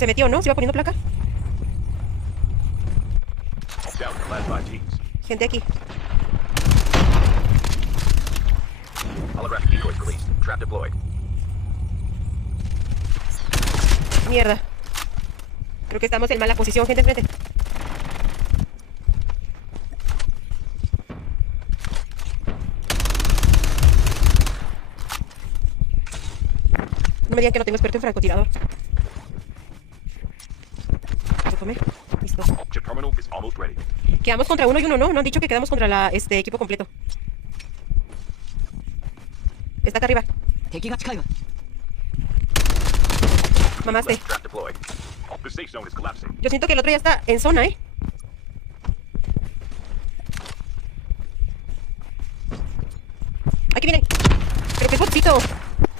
Se metió, ¿no? Se iba poniendo placa. Down to the last 5 teams. Gente aquí. Holographic decoys released. Trap deployed. Mierda. Creo que estamos en mala posición, gente enfrente. No me digan que no tengo experto en francotirador. ¿Puedo comer? Listo. Chip terminal is almost ready. Quedamos contra uno y uno, ¿no? No han dicho que quedamos contra la, equipo completo. Está acá arriba. 敵が近いわ Mamaste. Left trap deployed. The safe zone is collapsing. Yo siento que el otro ya está en zona, ¿eh? Aquí viene. Pero qué botcito.